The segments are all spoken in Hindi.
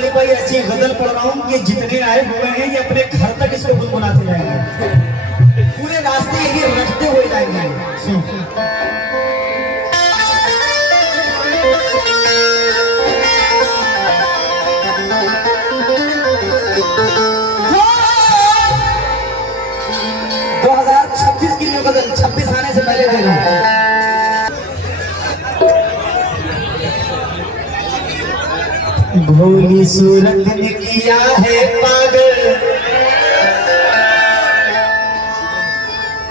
वाली भाई ऐसी गजल पढ़ रहा हूँ कि जितने आए हुए हैं ये अपने घर तक इसको गुनगुनाते जाएंगे, पूरे रास्ते ये रखते हुए जाएंगे। गजल 26 आने से पहले दे रहा हूं। भोली सूरत ने किया है पागल,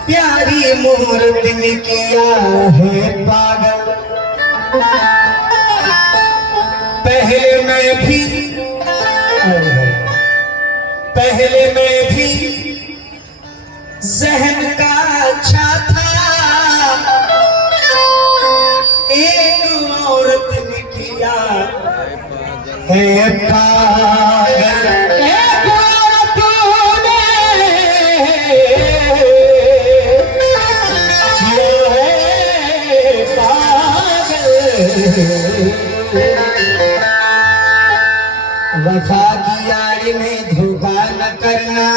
प्यारी मूरत ने किया है पागल। पहले मैं भी जहन का अच्छा था, एक औरत ने किया है पागल, एक औरत ने किया है पागल। वफा की यारी में धोखा न करना,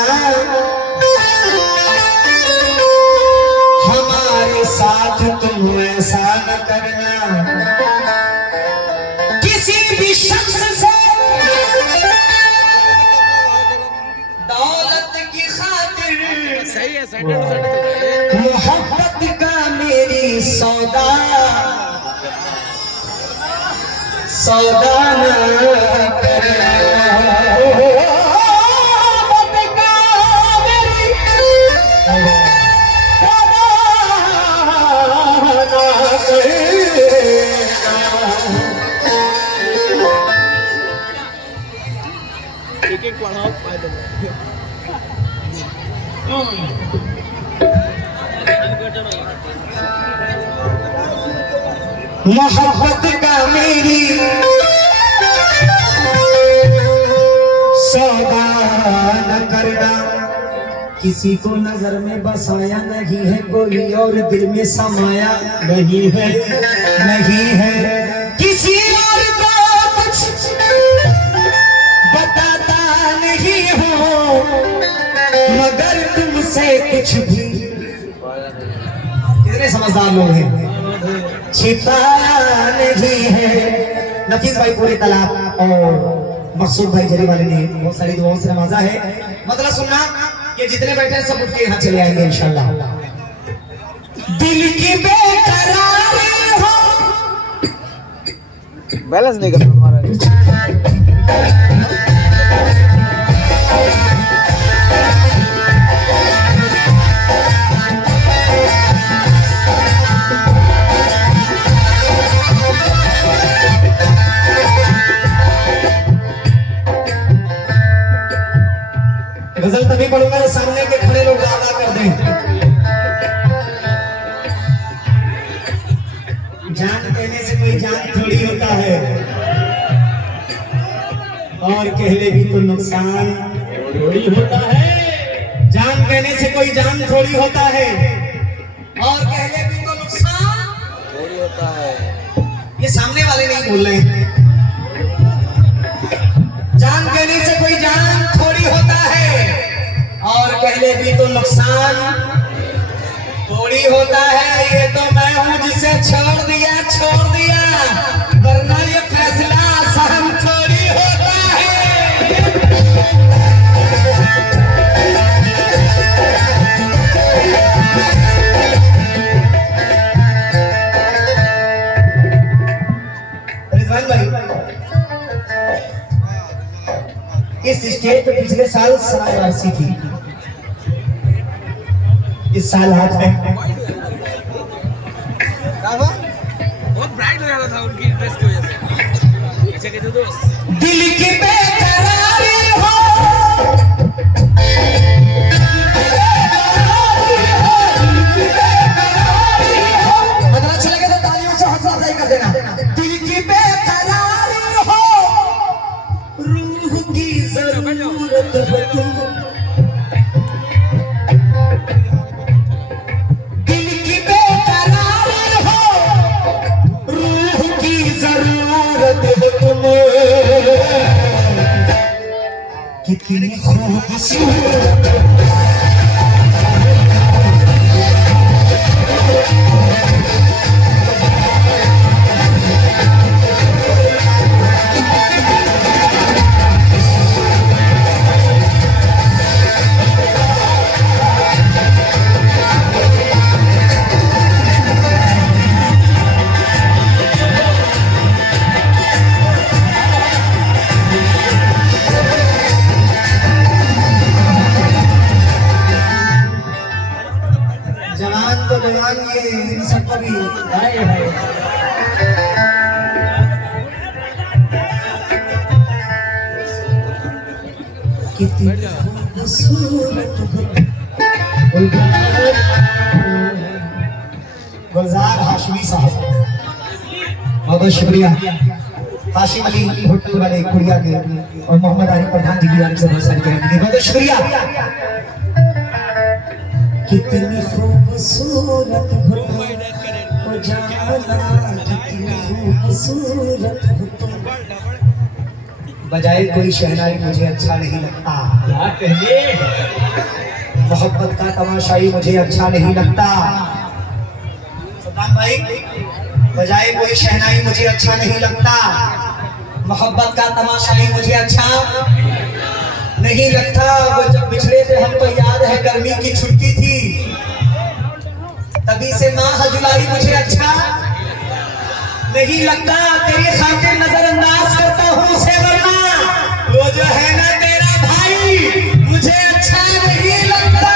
साथ तुम ऐसा न करना। किसी भी शख्स से दौलत की खातिर सही है मोहब्बत का मेरी सौदा न करना। एक पढ़ाओ मोहब्बत का मेरी सौदा न करना। किसी को नजर में बसाया नहीं है कोई और दिल में समाया नहीं है किसी और को कुछ बताता नहीं हो, मगर तुमसे कुछ भी, कितने समझदार लोग हैं, छिपाया नहीं है। नफीस भाई पूरे तालाब और मकसूद भाई जरी वाले ने बहुत सारी दुआओं से नवाजा है। मतलब सुनना, ये जितने बैठे हैं सब उठ के यहाँ चले आएंगे इंशाल्लाह। दिल की बेकरारी हो, बैलेंस नहीं करता तुम्हारा। गजल तभी पढ़ूंगा सामने के खड़े लोग अदा कर दें। जान कहने से कोई जान थोड़ी होता है, और कहले भी तो नुकसान थोड़ी होता है। जान कहने से कोई जान थोड़ी होता है, और कहले भी तो नुकसान थोड़ी होता है। ये सामने वाले नहीं बोल रहे हैं। जान कहने से कोई जान थोड़ी होता है, और कहले भी तो नुकसान थोड़ी होता है। ये तो मैं हूं जिसे छोड़ दिया, वरना ये फैसला सहम थोड़ी होता है। रिजवान भाई, इस स्टेज पे पिछले साल सरायवासी थी, इस साल हाथ है। बहुत ब्राइट हो जाता था उनकी ड्रेस की वजह से। अच्छा कहते दोस्त, दिल की बेकरारी हो, अगर अच्छा लगे तो तालियों से हौसला अफजाई कर देना। दिल की बेकरारी हो, रूह की जरूरत हो तुम, दिल की बेकरारी हो, रूह की जरूरत हो तुम। कितनी खूबसूरत जवान तो जवान ये इन सबको भी हाय हाय कितनी खूबसूरत गुलजार हाशमी साहब, बहुत बहुत शुक्रिया। हाशिम अली होटल वाले कुड़िया के और मोहम्मद आरिफ प्रधान जी की आपसे बहुत सारी बहुत बहुत शुक्रिया। कितनी खूबसूरत हो ओ जाना, कितनी खूबसूरत हो तुम। बजाए कोई शहनाई मुझे अच्छा नहीं लगता, मोहब्बत का तमाशाई मुझे अच्छा नहीं लगता। सद्दाम भाई, बजाए कोई शहनाई मुझे अच्छा नहीं लगता, मोहब्बत का तमाशाई मुझे अच्छा नहीं लगता। वो जब बिछड़े थे हमको याद है गर्मी की छुट्टी थी, तभी से माह जुलाई मुझे अच्छा नहीं लगता। तेरी खातिर नजरअंदाज करता हूँ उसे, वरना वो जो है ना तेरा भाई मुझे अच्छा नहीं लगता।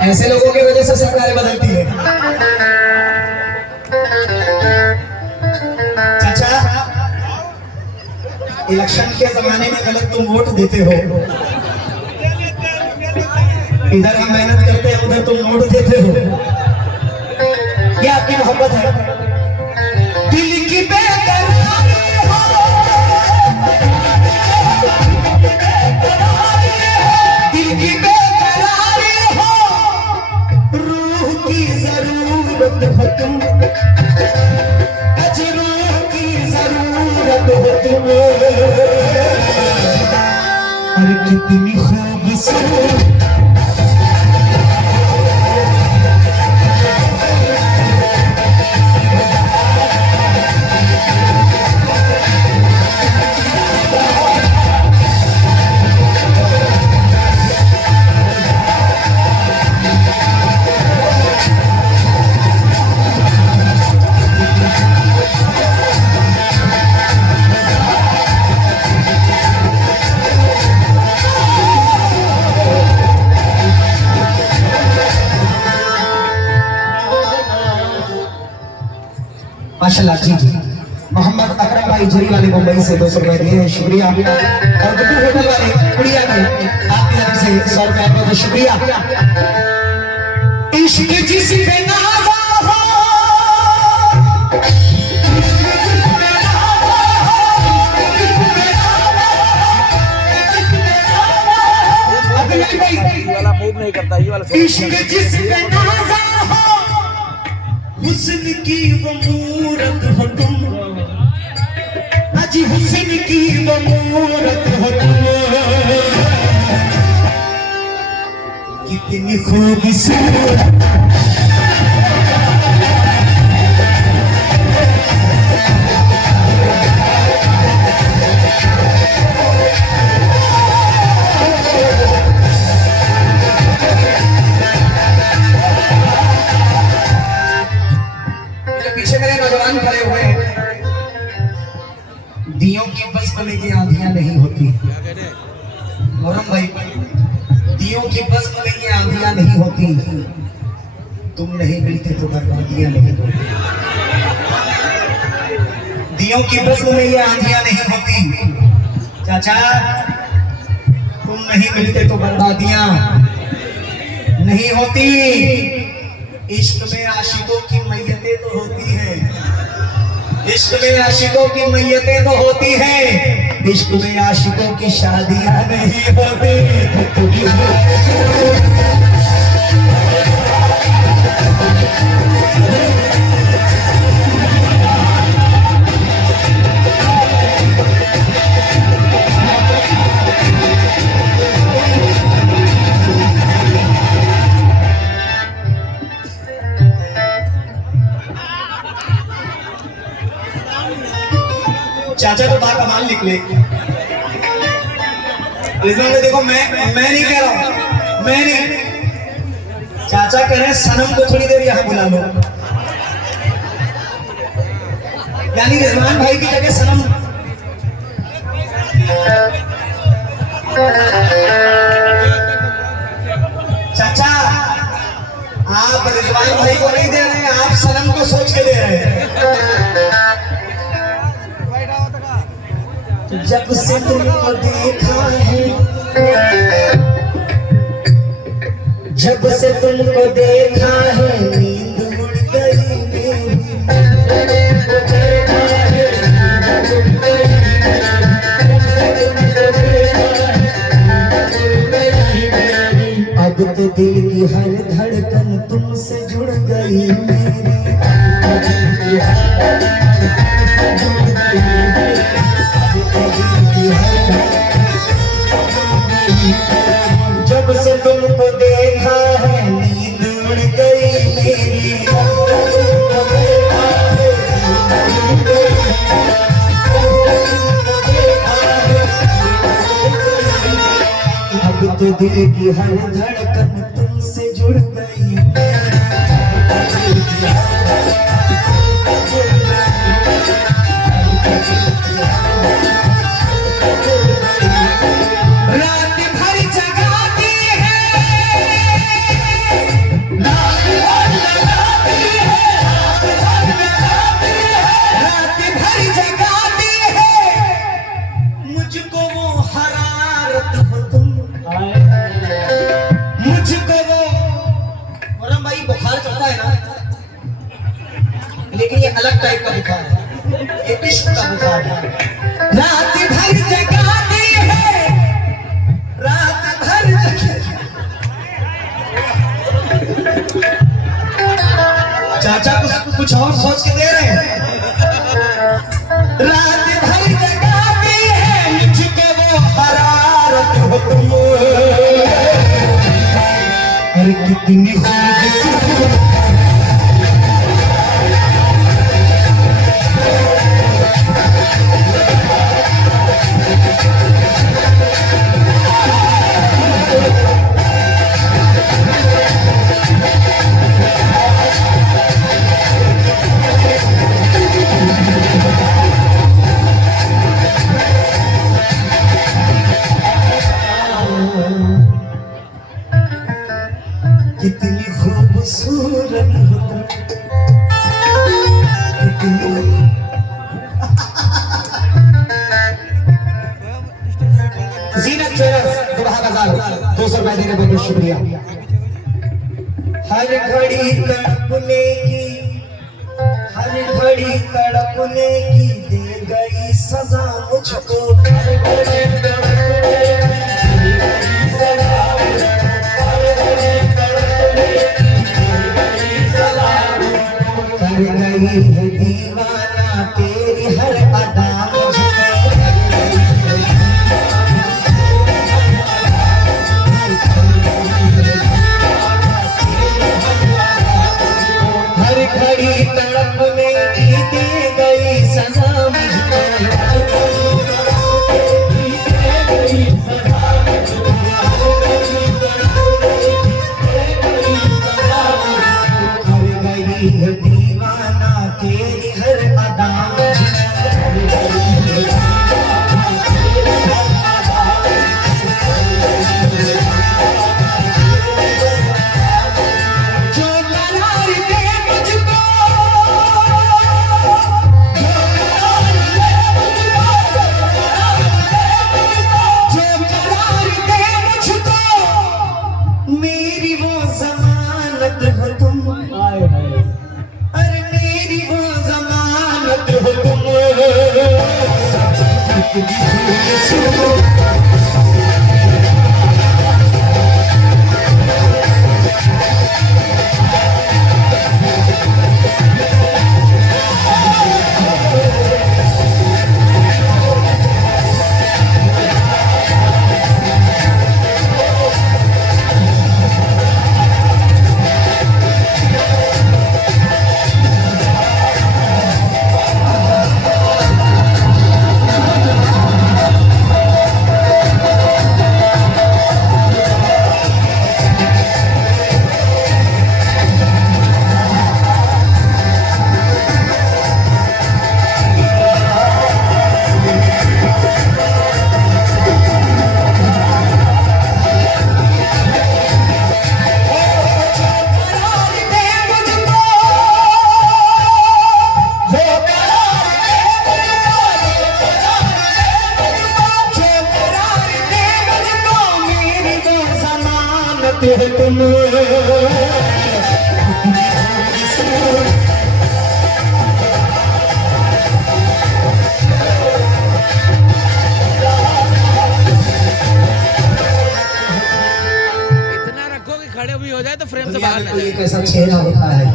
ऐसे लोगों की वजह से सरकारें बदलती है। चाचा, इलेक्शन के जमाने में गलत तुम वोट देते हो, इधर हम मेहनत करते हैं उधर तुम वोट देते हो। ये आपकी मोहब्बत है। दिल की बेकरारी हो, दिल की बेकरारी हो, रूह की जरूरत हो तुम, रूह की जरूरत हो तुम। और कितनी खूबसूरत माशाल्लाह जी। मोहम्मद अकरम भाई जरी वाले मुंबई से 200 रुपए दिए हैं, शुक्रिया। और गुड्डू होटल वाले कुड़िया के आपकी तरफ से 100 रुपए बहुत शुक्रिया। इश्क जिस पे नाज़ा हो, ये वाला मूव नहीं करता, ये वाला इश्क जिस पे नाज़ा हो, हुस्न की वो मूरत हो तुम, अजी हुस्न की वो मूरत हो तुम। कितनी खूबसूरत पीछे मेरे नौजवान खड़े हुए हैं। दियों की बस में की आंधियां नहीं होती। मोहम्मद भाई, दियों की बस में की आंधियां नहीं होती, तुम नहीं मिलते तो बर्बादियां नहीं होती। दियों की बस में ये आंधियां नहीं होती। चाचा, तुम नहीं मिलते तो बर्बादियां नहीं होती। इश्क में आशिकों की मैयतें तो होती हैं, इश्क में आशिकों की मैयतें तो होती हैं, इश्क में आशिकों की शादियां नहीं होती। चाचा तो बात कमाल निकले। रिजवान ने देखो मैं नहीं कह रहा हूं, मैं नहीं, चाचा कह रहे हैं सनम को थोड़ी देर यहां बुला लो, यानी रिजवान भाई की जगह सनम। चाचा आप रिजवान भाई को नहीं दे रहे हैं, आप सनम को सोच के दे रहे हैं। जब से तुमको देखा है, जब से तुमको देखा है, नींद उड़ गई मेरी। अब तो दिल की हर धड़कन तुमसे जुड़ गई मेरी। जब से तुमको देखा है, नींद उड़ गई मेरी। अब तो दिल की हर धड़कन तुमसे जुड़ गई। रात भर जगाती है, रात भर जगाती है, मुझको वो हरारत हो तुम, मुझको वो मोरम भाई बुखार चलता है ना, लेकिन ये अलग टाइप का बुखार है, ये इश्क का बुखार है। रात भर जगाती है, रात भर चाचा कुछ और सोच के दे रहे हैं। रात भर जगाती है, मुझको वो हरारत हो तुम, अरे कितनी खूबसूरत। कितनी खूबसूरत हो तुम, कितनी। जीनत ज्वेलर्स दुल्हा बाजार 200 रुपए देने पर बहुत शुक्रिया। हर घड़ी तड़पने की, हर घड़ी तड़पने की दे गई सजा मुझको। हर घड़ी तड़पने की दे गई सजा, हर घड़ी तड़पने की दे गई सजा। कर गई है दीवाना तेरी हर अदा मुझको। हर घड़ी तड़पने की दे गई सजा मुझको। कर गई है दीवाना तेरी हर अदा इतना रखो कि खड़े भी हो जाए तो फ्रेम से दुनिया बाहर में ना कोई जाए। एक ऐसा चेहरा होता है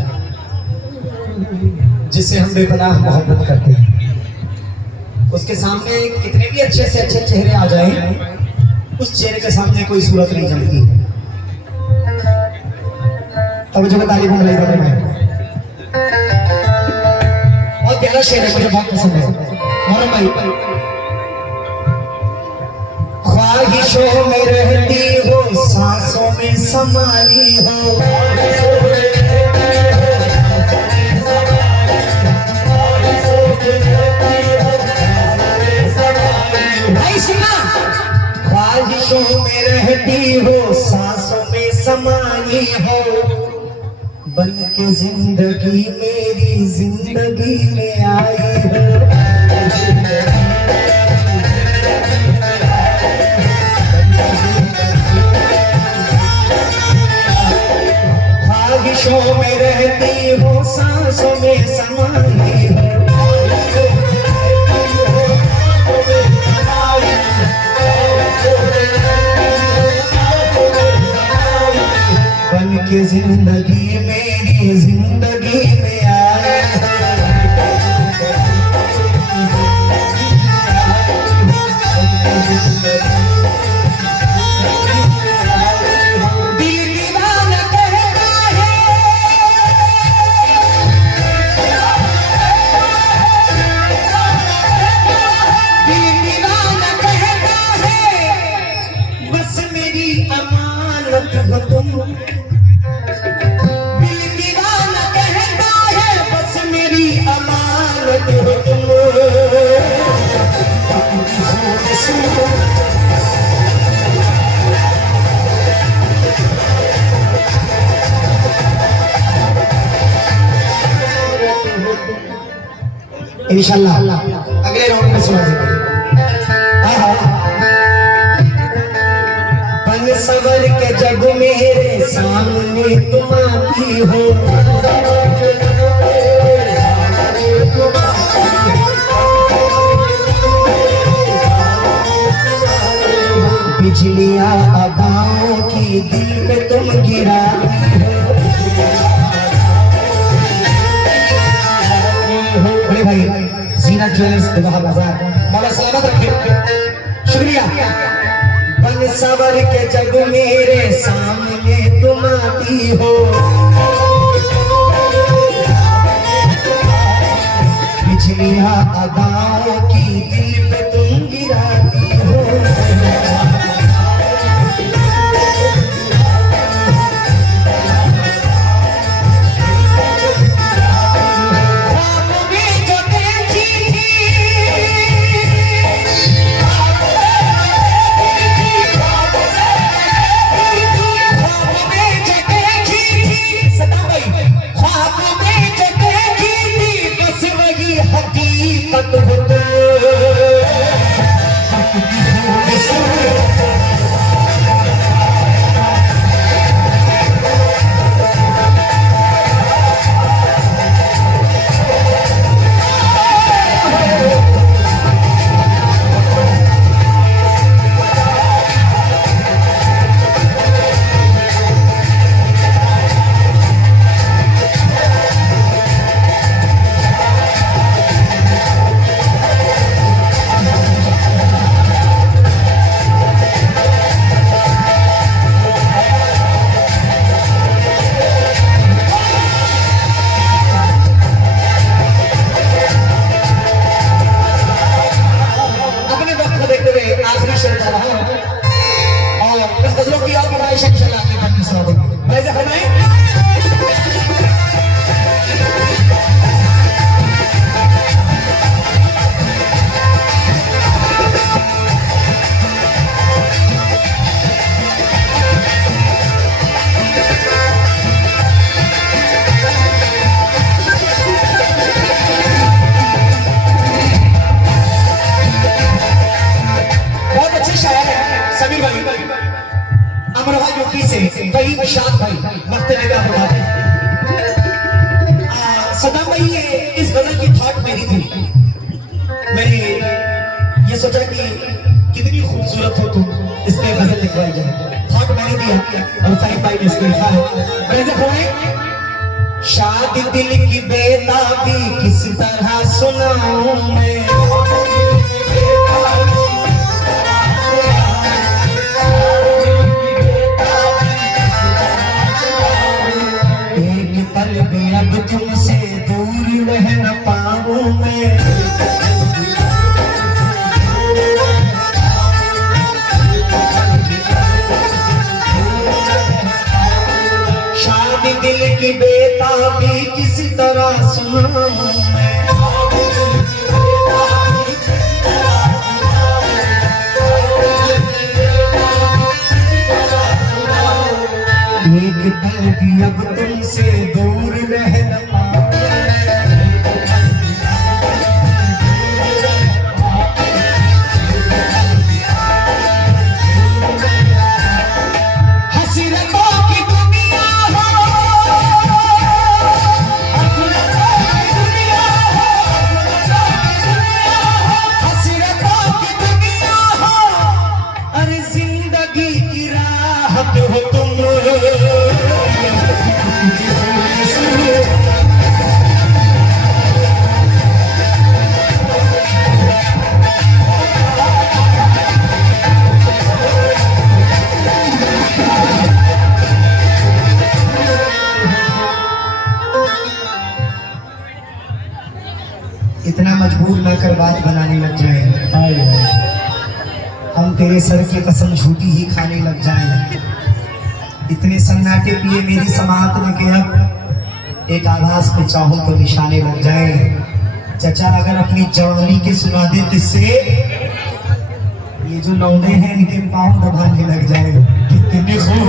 जिससे हम बेपनाह मोहब्बत करते हैं। उसके सामने कितने भी अच्छे से अच्छे चेहरे आ जाएं, उस चेहरे के सामने कोई सूरत नहीं जमती। तब जो तारीफ मिलाई था मैं बहुत प्यारा शेर है, मुझे बहुत पसंद है। मोहम्मद भाई, ख्वाहिशों में रहती हो, सांसों में समाई हो, ख्वाहिशों में रहती हो, सांसों में समाई हो, बन के जिंदगी मेरी जिंदगी में आई हो। ख्वाहिशों में रहती हो, सांसों में समाई हो, बन के जिंदगी मेरी जिंदगी में आए। दिल दीवाना कहता है, दिल दीवाना कहता है, बस मेरी अमानत हो तुम। दिल दीवाना कहता है, बस मेरी अमानत हो तुम। इंशाल्लाह अगले राउंड में सुना देंगे। बन सवर के जग मेरे सामने तुम आती हो, बिजलियां अदाओं की दिल पे तुम गिराती हो। बड़े भाई जीना ज्वेलर्स दुबहा बाजार, मौला सलामत रखे, शुक्रिया। बन सवर के जग मेरे सामने तुम आती हो, बिजलियां अदाओं की दिल पे तुम गिराती हो। हकीकत हो लिखवाई जाए। थॉट मैंने दिया और साइड बाई इसको लिखा है। प्रेजेंट होए शादी दिल की बेताबी किस तरह सुनाऊं मैं, एक पल भी अब तुमसे दूर रह न पाऊं मैं, शादी दिल की बेताबी किसी तरह सुनाऊं मैं, एक पल भी अब तुमसे दूर रह न पाऊं हसरतों की दुनिया हो, हसरतों की दुनिया हो, अरे जिंदगी की राहत हो तुम, इतना मजबूर न कर बात बनाने लग जाए, हम तेरे सर की कसम झूठी ही खाने लग जाए, इतने सन्नाटे पिए मेरी समात ने के अब एक आवाज पे चाहूं तो निशाने लग जाए। चचा अगर अपनी जवानी के सुना दे किससे, ये जो लौंडे हैं इनके पाँव दबाने लग जाए, कितने खूब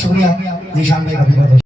शुक्रिया निशान भाई का भी बहुत